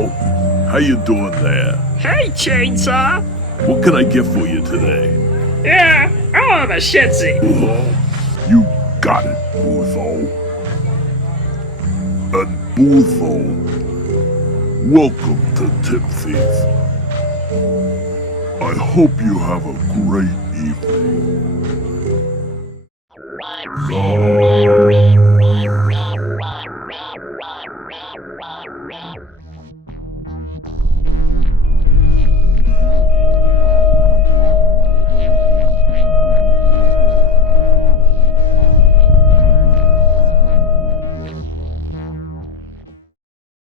Weirdo. How you doing there? Hey, Chainsaw! What can I get for you today? Yeah, I want a shitsy. You got it, Boozo. And Boozo, welcome to Tipsy's. I hope you have a great evening.